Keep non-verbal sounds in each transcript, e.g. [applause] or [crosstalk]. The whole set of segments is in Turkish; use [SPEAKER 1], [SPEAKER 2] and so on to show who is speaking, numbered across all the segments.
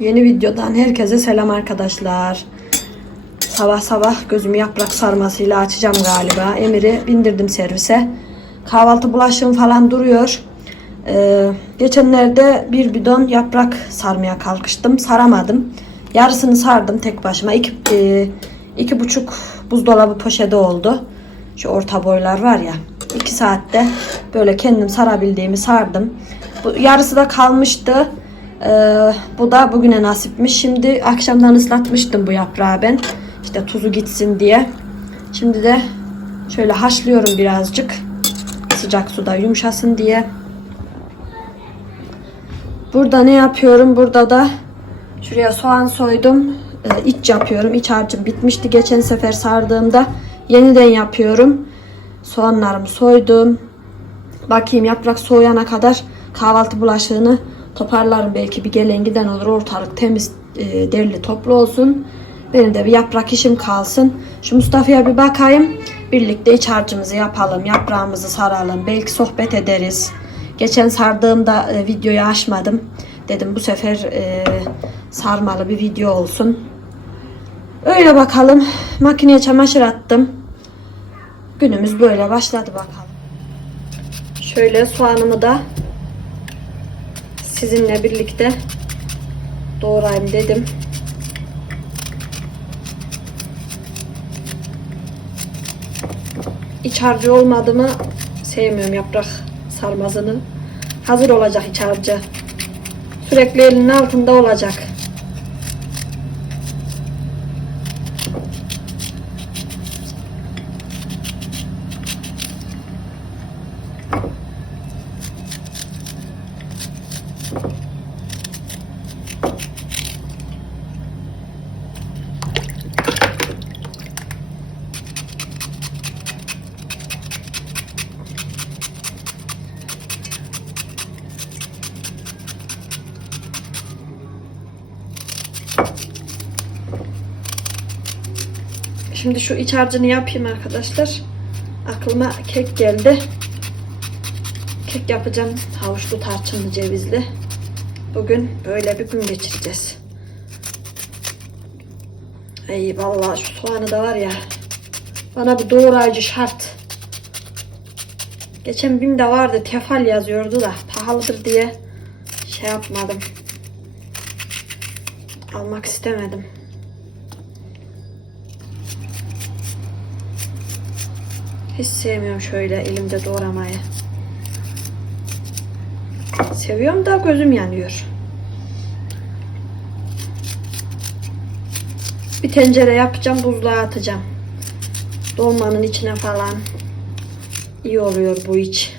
[SPEAKER 1] Yeni videodan herkese selam arkadaşlar. Sabah sabah gözümü yaprak sarmasıyla açacağım galiba. Emir'i bindirdim servise. Kahvaltı bulaşığım falan duruyor. Ee, geçenlerde bir bidon yaprak sarmaya kalkıştım. Saramadım. Yarısını sardım tek başıma. İki, e, iki buçuk buzdolabı poşeti oldu. Şu orta boylar var ya. iki saatte böyle kendim sarabildiğimi sardım. Bu, yarısı da kalmıştı. Ee, bu da bugüne nasipmiş. Şimdi akşamdan ıslatmıştım bu yaprağı ben. İşte tuzu gitsin diye. Şimdi de şöyle haşlıyorum birazcık. Sıcak suda yumuşasın diye. Burada ne yapıyorum? Burada da şuraya soğan soydum. Ee, iç yapıyorum. İç harcım bitmişti geçen sefer sardığımda. Yeniden yapıyorum. Soğanlarımı soydum. Bakayım yaprak soğuyana kadar kahvaltı bulaşığını toparlarım. Belki bir gelen giden olur. Ortalık temiz, e, derli toplu olsun. Benim de bir yaprak işim kalsın. Şu Mustafa'ya bir bakayım. Birlikte iç harcımızı yapalım. Yaprağımızı saralım. Belki sohbet ederiz. Geçen sardığımda e, videoyu açmadım. Dedim bu sefer e, sarmalı bir video olsun. Öyle bakalım. Makineye çamaşır attım. Günümüz böyle başladı bakalım. Şöyle soğanımı da sizinle birlikte doğrayayım dedim. İç harcı olmadı mı sevmiyorum yaprak sarmasını. Hazır olacak iç harcı. Sürekli elinin altında olacak. Şimdi şu iç harcını yapayım arkadaşlar. Aklıma kek geldi. Kek yapacağım. Havuçlu tarçınlı cevizli. Bugün böyle bir gün geçireceğiz. Ay vallahi şu soğanı da var ya. Bana bir doğrayıcı şart. Geçen BİM'de vardı tefal yazıyordu da pahalıdır diye şey yapmadım. Almak istemedim. Hiç sevmiyorum şöyle elimde doğramayı. Seviyorum da gözüm yanıyor. Bir tencere yapacağım, buzluğa atacağım. Dolmanın içine falan. iyi oluyor bu iç.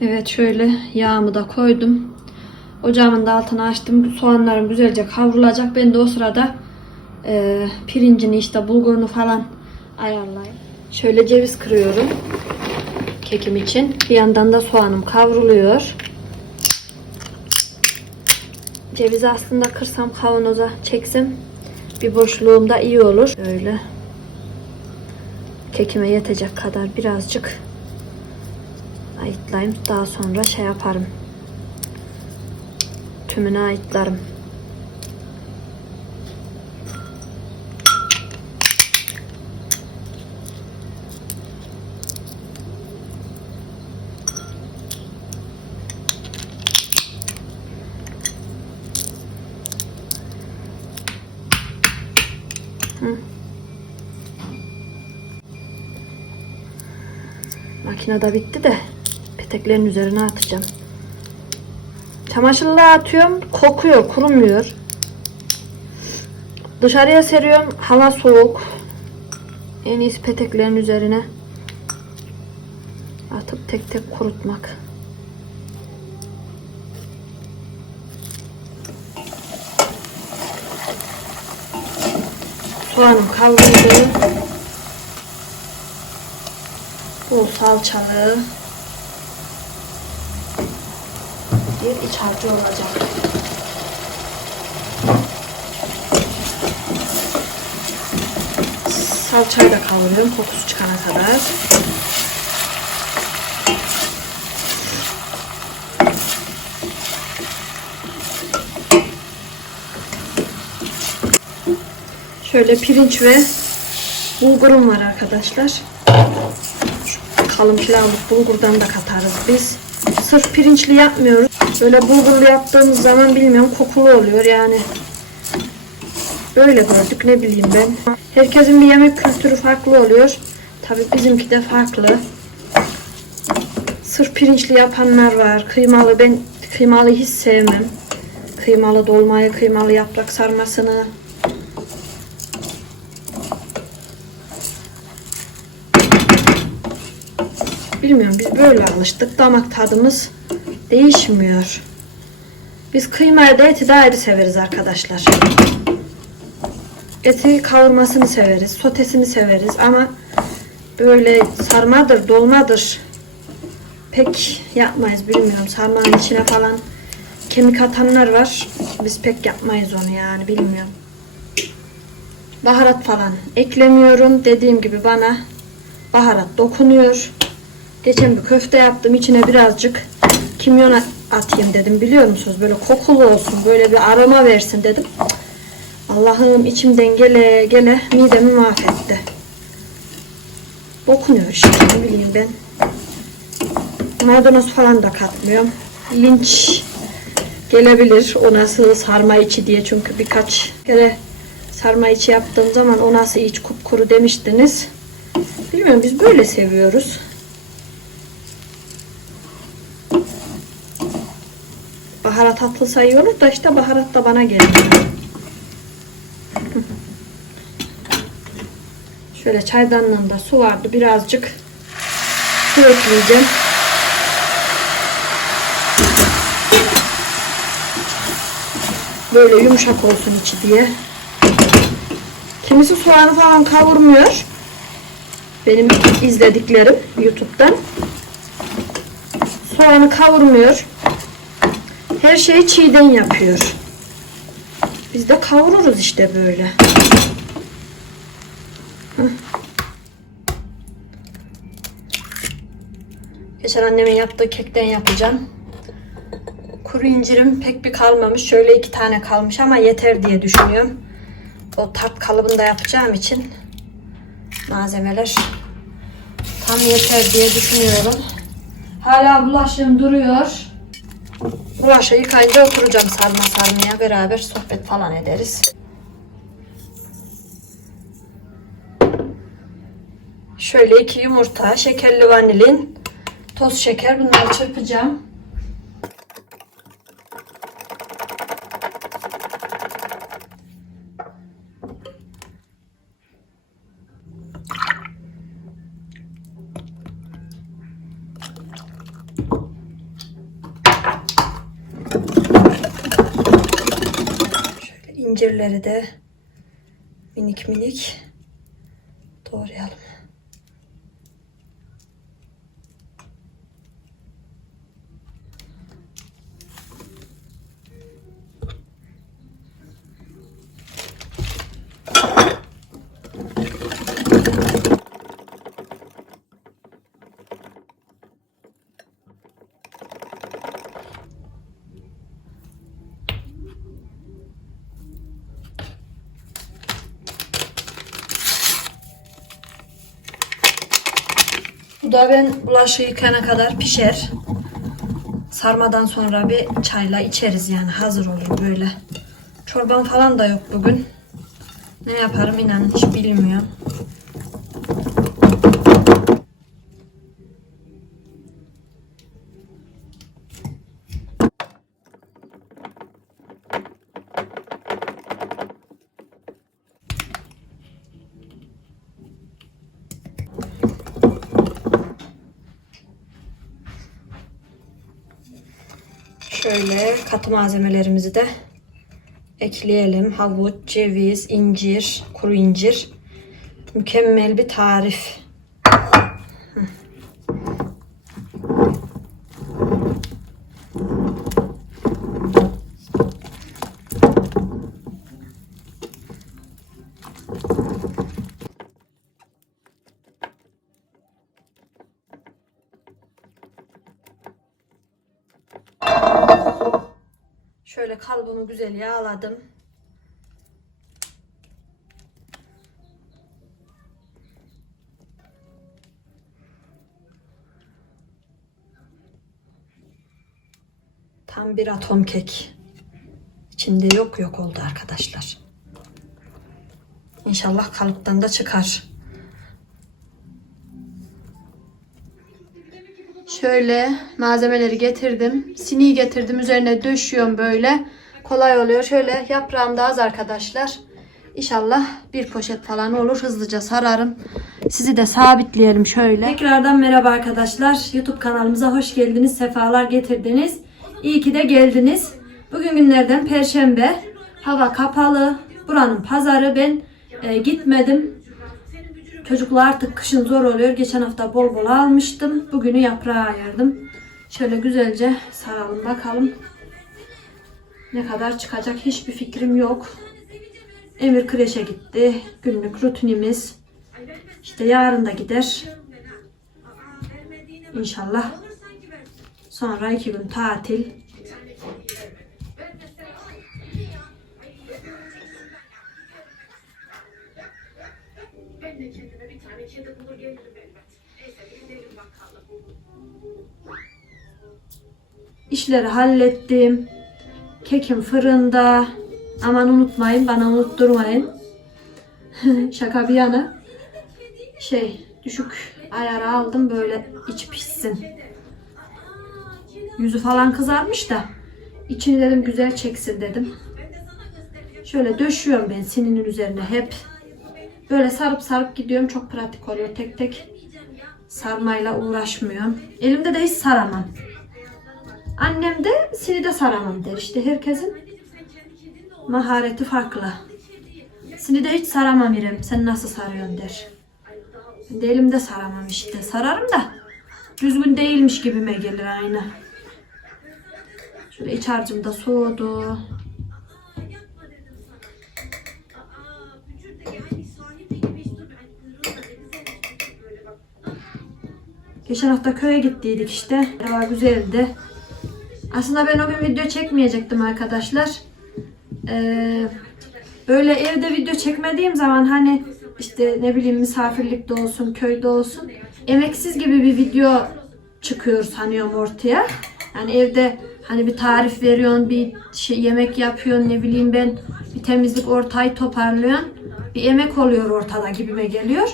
[SPEAKER 1] Evet şöyle yağımı da koydum. Ocağımın da altını açtım. Soğanlarım güzelce kavrulacak. Ben de o sırada e, pirincini işte bulgurunu falan ayarlayayım. Şöyle ceviz kırıyorum. Kekim için. Bir yandan da soğanım kavruluyor. Cevizi aslında kırsam kavanoza çeksem bir boşluğumda iyi olur. Böyle kekime yetecek kadar birazcık ayıtlayayım. Daha sonra şey yaparım. Tümünü ayıtlarım. Hı. Makinede bitti de peteklerin üzerine atacağım. Çamaşırlığa atıyorum. Kokuyor, kurumuyor. Dışarıya seriyorum. Hava soğuk. En iyisi peteklerin üzerine atıp tek tek kurutmak. Soğanım kavruldu. Bol salçalı bir iç harcı olacak. Salçayı da kavuruyorum kokusu çıkana kadar. Şöyle pirinç ve bulgurum var arkadaşlar. Şu kalın pilavlık bulgurdan da katarız biz. Sırf pirinçli yapmıyoruz. Böyle bulgurlu yaptığımız zaman bilmiyorum kokulu oluyor yani. Böyle gördük ne bileyim ben. Herkesin bir yemek kültürü farklı oluyor. Tabii bizimki de farklı. Sırf pirinçli yapanlar var. Kıymalı ben kıymalı hiç sevmem. Kıymalı dolmayı, kıymalı yaprak sarmasını. Bilmiyorum biz böyle alıştık. Damak tadımız değişmiyor. Biz kıymayı da eti de ayrı severiz arkadaşlar. Eti kavurmasını severiz, sotesini severiz ama böyle sarmadır, dolmadır pek yapmayız bilmiyorum. Sarmanın içine falan kemik atanlar var. Biz pek yapmayız onu yani bilmiyorum. Baharat falan eklemiyorum. Dediğim gibi bana baharat dokunuyor. Geçen bir köfte yaptım. içine birazcık kimyon atayım dedim. Biliyor musunuz? Böyle kokulu olsun. Böyle bir aroma versin dedim. Allah'ım içimden gele gele midemi mahvetti. Dokunuyor işte ne bileyim ben. Maydanoz falan da katmıyorum. Linç gelebilir o nasıl sarma içi diye çünkü birkaç kere sarma içi yaptığım zaman o nasıl iç kupkuru demiştiniz. Bilmiyorum biz böyle seviyoruz. İyi olur da işte baharat da bana gelmiyor. [laughs] Şöyle çaydanlığında su vardı. Birazcık su ekleyeceğim. Böyle yumuşak olsun içi diye. Kimisi soğanı falan kavurmuyor. Benim izlediklerim YouTube'dan. Soğanı kavurmuyor. Her şeyi çiğden yapıyor. Biz de kavururuz işte böyle. Geçen annemin yaptığı kekten yapacağım. Kuru incirim pek bir kalmamış. Şöyle iki tane kalmış ama yeter diye düşünüyorum. O tart kalıbında yapacağım için malzemeler tam yeter diye düşünüyorum. Hala bulaşığım duruyor. Bulaşığı yıkayınca oturacağım sarma sarmaya. Beraber sohbet falan ederiz. Şöyle iki yumurta, şekerli vanilin, toz şeker bunları çırpacağım. Şöyle incirleri de minik minik doğrayalım. Bu da ben bulaşığı yıkayana kadar pişer. Sarmadan sonra bir çayla içeriz yani hazır olur böyle. Çorban falan da yok bugün. Ne yaparım inan hiç bilmiyorum. Şöyle katı malzemelerimizi de ekleyelim. Havuç, ceviz, incir, kuru incir. Mükemmel bir tarif. Hı. Şöyle kalıbımı güzel yağladım. Tam bir atom kek. İçinde yok yok oldu arkadaşlar. İnşallah kalıptan da çıkar. Şöyle malzemeleri getirdim. Siniyi getirdim. Üzerine döşüyorum böyle. Kolay oluyor. Şöyle yaprağım da az arkadaşlar. İnşallah bir poşet falan olur. Hızlıca sararım. Sizi de sabitleyelim şöyle. Tekrardan merhaba arkadaşlar. YouTube kanalımıza hoş geldiniz. Sefalar getirdiniz. İyi ki de geldiniz. Bugün günlerden perşembe. Hava kapalı. Buranın pazarı. Ben e, gitmedim. Çocuklar artık kışın zor oluyor. Geçen hafta bol bol almıştım. Bugünü yaprağa ayırdım. Şöyle güzelce saralım bakalım. Ne kadar çıkacak hiçbir fikrim yok. Emir kreşe gitti. Günlük rutinimiz. İşte yarın da gider. İnşallah. Sonra iki gün tatil. İşleri hallettim. Kekim fırında. Aman unutmayın bana unutturmayın. [laughs] Şaka bir yana. Şey düşük ayara aldım böyle iç pişsin. Yüzü falan kızarmış da içini dedim güzel çeksin dedim. Şöyle döşüyorum ben sininin üzerine hep. Böyle sarıp sarıp gidiyorum. Çok pratik oluyor. Tek tek sarmayla uğraşmıyorum. Elimde de hiç saramam. Annem de sini de saramam der. İşte herkesin mahareti farklı. Sini de hiç saramam İrem. Sen nasıl sarıyorsun der. Ben de elimde saramam işte. Sararım da düzgün değilmiş gibime gelir aynı. Şöyle iç harcım da soğudu. Geçen hafta köye gittiydik işte. Hava güzeldi. Aslında ben o gün video çekmeyecektim arkadaşlar. Ee, böyle evde video çekmediğim zaman hani işte ne bileyim misafirlikte olsun, köyde olsun emeksiz gibi bir video çıkıyor sanıyorum ortaya. Yani evde hani bir tarif veriyorsun, bir şey yemek yapıyorsun, ne bileyim ben bir temizlik ortayı toparlıyorsun. Bir emek oluyor ortada gibime geliyor.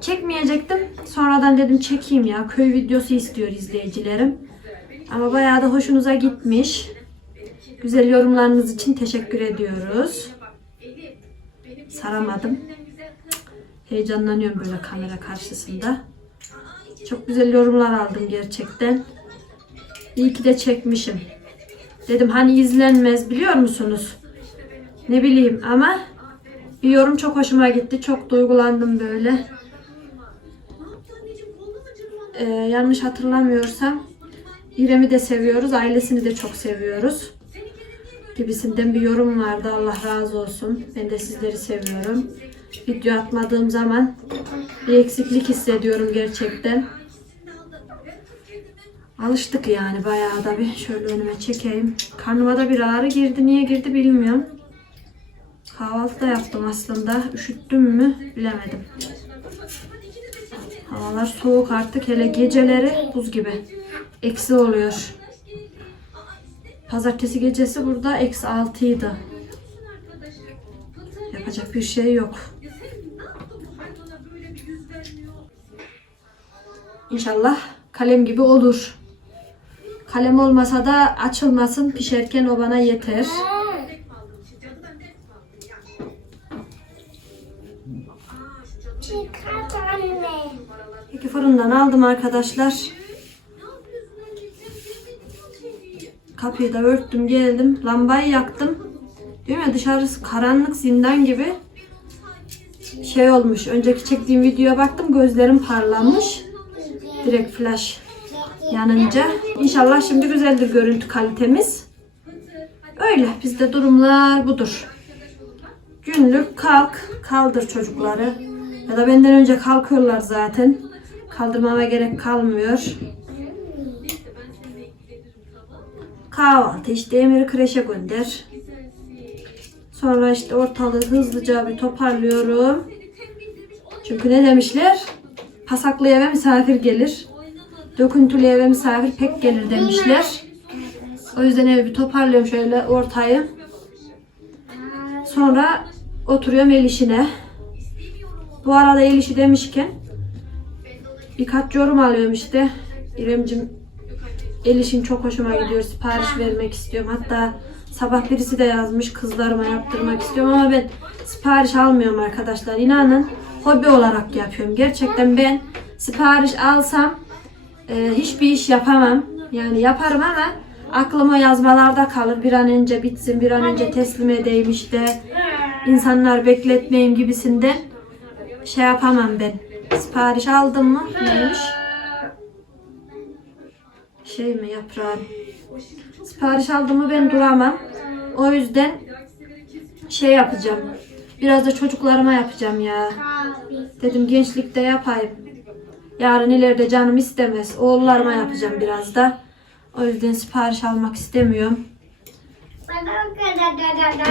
[SPEAKER 1] Çekmeyecektim. Sonradan dedim çekeyim ya. Köy videosu istiyor izleyicilerim. Ama bayağı da hoşunuza gitmiş. Güzel yorumlarınız için teşekkür ediyoruz. Saramadım. Heyecanlanıyorum böyle kamera karşısında. Çok güzel yorumlar aldım gerçekten. İyi ki de çekmişim. Dedim hani izlenmez biliyor musunuz? Ne bileyim ama bir yorum çok hoşuma gitti. Çok duygulandım böyle. Ee, yanlış hatırlamıyorsam İrem'i de seviyoruz, ailesini de çok seviyoruz. Gibisinden bir yorum vardı. Allah razı olsun. Ben de sizleri seviyorum. Video atmadığım zaman bir eksiklik hissediyorum gerçekten. Alıştık yani bayağı da bir şöyle önüme çekeyim. Karnıma da bir ağrı girdi. Niye girdi bilmiyorum. Kahvaltı da yaptım aslında. Üşüttüm mü bilemedim. Havalar soğuk artık. Hele geceleri buz gibi. Eksi oluyor. Pazartesi gecesi burada eksi altıydı. Yapacak bir şey yok. İnşallah kalem gibi olur. Kalem olmasa da açılmasın pişerken o bana yeter. Peki fırından aldım arkadaşlar. Kapıyı da örttüm geldim. Lambayı yaktım. Diyorum ya dışarısı karanlık zindan gibi. Şey olmuş. Önceki çektiğim videoya baktım. Gözlerim parlanmış. Direkt flash yanınca. İnşallah şimdi güzeldir görüntü kalitemiz. Öyle. Bizde durumlar budur. Günlük kalk, kaldır çocukları. Ya da benden önce kalkıyorlar zaten. Kaldırmama gerek kalmıyor. Kahvaltı işte Emir'i kreşe gönder. Sonra işte ortalığı hızlıca bir toparlıyorum. Çünkü ne demişler? Pasaklı eve misafir gelir. Döküntülü eve misafir pek gelir demişler. O yüzden evi bir toparlıyorum şöyle ortayı. Sonra oturuyorum el işine. Bu arada el işi demişken birkaç yorum alıyorum işte. İremcim el işin çok hoşuma gidiyor. Sipariş vermek istiyorum. Hatta sabah birisi de yazmış kızlarıma yaptırmak istiyorum ama ben sipariş almıyorum arkadaşlar. İnanın hobi olarak yapıyorum. Gerçekten ben sipariş alsam e, hiçbir iş yapamam. Yani yaparım ama aklıma yazmalarda kalır. Bir an önce bitsin, bir an önce teslim edeyim işte. İnsanlar bekletmeyeyim gibisinden şey yapamam ben. Sipariş aldım mı? Neymiş? Şey mi yaprağım? Sipariş aldım mı ben duramam. O yüzden şey yapacağım. Biraz da çocuklarıma yapacağım ya. Dedim gençlikte yapayım. Yarın ileride canım istemez. Oğullarıma yapacağım biraz da. O yüzden sipariş almak istemiyorum.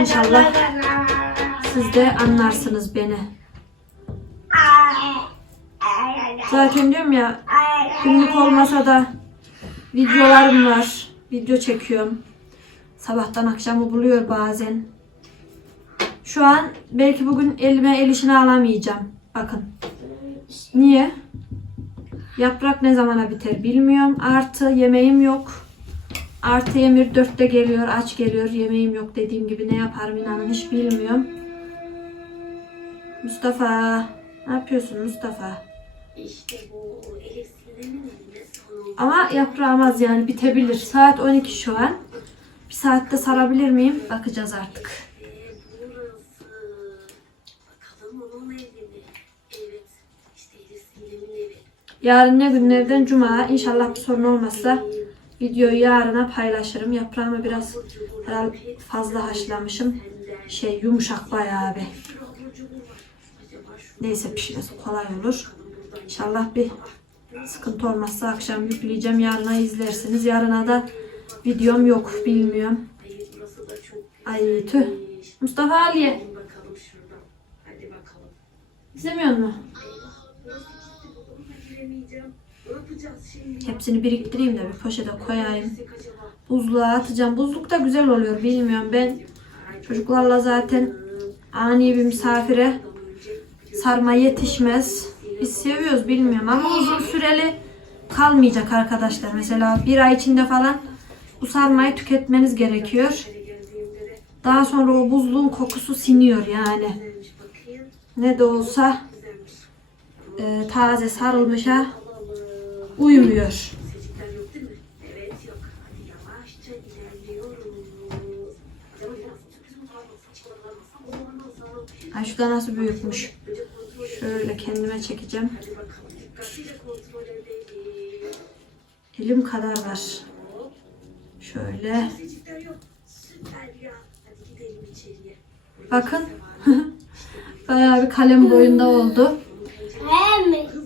[SPEAKER 1] İnşallah siz de anlarsınız beni. Zaten diyorum ya günlük olmasa da videolarım var. Video çekiyorum. Sabahtan akşamı buluyor bazen. Şu an belki bugün elime el işini alamayacağım. Bakın. Niye? Yaprak ne zamana biter bilmiyorum. Artı yemeğim yok. Artı Emir dörtte geliyor, aç geliyor. Yemeğim yok dediğim gibi ne yaparım inanın hiç bilmiyorum. Mustafa, ne yapıyorsun Mustafa?
[SPEAKER 2] İşte bu sonunda.
[SPEAKER 1] Ama yaprağımaz yani bitebilir. Saat 12 şu an. Bir saatte sarabilir miyim? Bakacağız artık. Yarın ne günlerden cuma. İnşallah bir sorun olmazsa videoyu yarına paylaşırım. Yaprağımı biraz fazla haşlamışım. Şey yumuşak bayağı bir. Neyse pişmesi kolay olur. İnşallah bir sıkıntı olmazsa akşam yükleyeceğim. Yarına izlersiniz. Yarına da videom yok bilmiyorum. Ay tüh. Mustafa Ali'ye. İzlemiyor
[SPEAKER 2] şimdi?
[SPEAKER 1] Hepsini biriktireyim de bir poşete koyayım. Buzluğa atacağım. Buzluk da güzel oluyor bilmiyorum. Ben çocuklarla zaten ani bir misafire sarma yetişmez. Biz seviyoruz bilmiyorum ama uzun süreli kalmayacak arkadaşlar. Mesela bir ay içinde falan bu sarmayı tüketmeniz gerekiyor. Daha sonra o buzluğun kokusu siniyor yani. Ne de olsa e, taze sarılmışa uymuyor.
[SPEAKER 2] Olamaz.
[SPEAKER 1] Ha şurada nasıl büyükmüş. Şöyle kendime çekeceğim. Elim kadar var. Şöyle. Bakın. [laughs] Bayağı bir kalem boyunda oldu.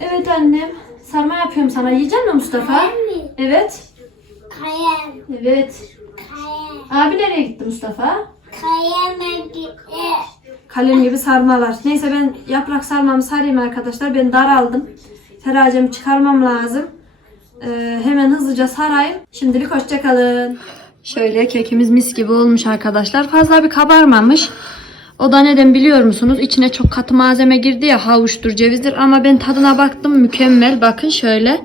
[SPEAKER 1] Evet annem. Sarma yapıyorum sana. Yiyecek misin Mustafa? Evet.
[SPEAKER 3] Kayam,
[SPEAKER 1] Evet.
[SPEAKER 3] kayam,
[SPEAKER 1] Abi nereye gitti Mustafa?
[SPEAKER 3] kayama gitti.
[SPEAKER 1] Kalem gibi sarmalar. Neyse ben yaprak sarmamı sarayım arkadaşlar. Ben daraldım. Teracemi çıkarmam lazım. Ee, hemen hızlıca sarayım. Şimdilik hoşçakalın. Şöyle kekimiz mis gibi olmuş arkadaşlar. Fazla bir kabarmamış. O da neden biliyor musunuz? İçine çok katı malzeme girdi ya havuçtur, cevizdir. Ama ben tadına baktım mükemmel. Bakın şöyle.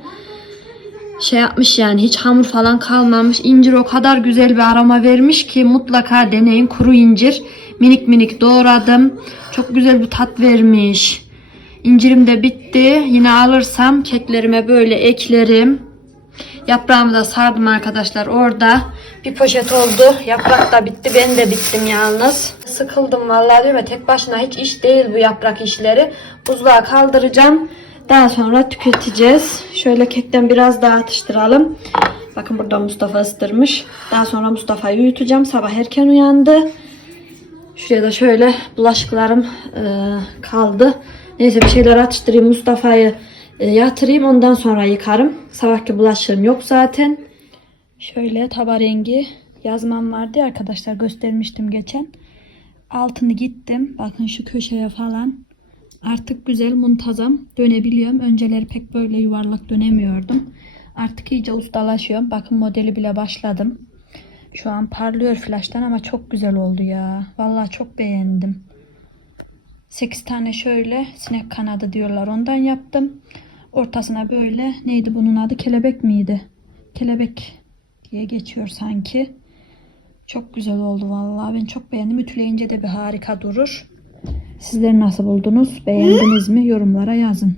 [SPEAKER 1] Şey yapmış yani hiç hamur falan kalmamış. İncir o kadar güzel bir aroma vermiş ki mutlaka deneyin. Kuru incir. Minik minik doğradım. Çok güzel bir tat vermiş. İncirim de bitti. Yine alırsam keklerime böyle eklerim. Yaprağımı da sardım arkadaşlar orada. Bir poşet oldu. Yaprak da bitti. Ben de bittim yalnız. Sıkıldım vallahi değil mi? Tek başına hiç iş değil bu yaprak işleri. Buzluğa kaldıracağım. Daha sonra tüketeceğiz. Şöyle kekten biraz daha atıştıralım. Bakın burada Mustafa ısıtırmış. Daha sonra Mustafa'yı uyutacağım. Sabah erken uyandı. Şuraya da şöyle bulaşıklarım e, kaldı. Neyse bir şeyler atıştırayım. Mustafa'yı e, yatırayım. Ondan sonra yıkarım. Sabahki bulaşığım yok zaten. Şöyle taba rengi yazmam vardı ya arkadaşlar göstermiştim geçen. Altını gittim. Bakın şu köşeye falan. Artık güzel muntazam dönebiliyorum. Önceleri pek böyle yuvarlak dönemiyordum. Artık iyice ustalaşıyorum. Bakın modeli bile başladım. Şu an parlıyor flaştan ama çok güzel oldu ya. Vallahi çok beğendim. 8 tane şöyle sinek kanadı diyorlar ondan yaptım. Ortasına böyle neydi bunun adı kelebek miydi? Kelebek diye geçiyor sanki. Çok güzel oldu vallahi. Ben çok beğendim. Ütüleyince de bir harika durur. Sizler nasıl buldunuz? Beğendiniz mi? Yorumlara yazın.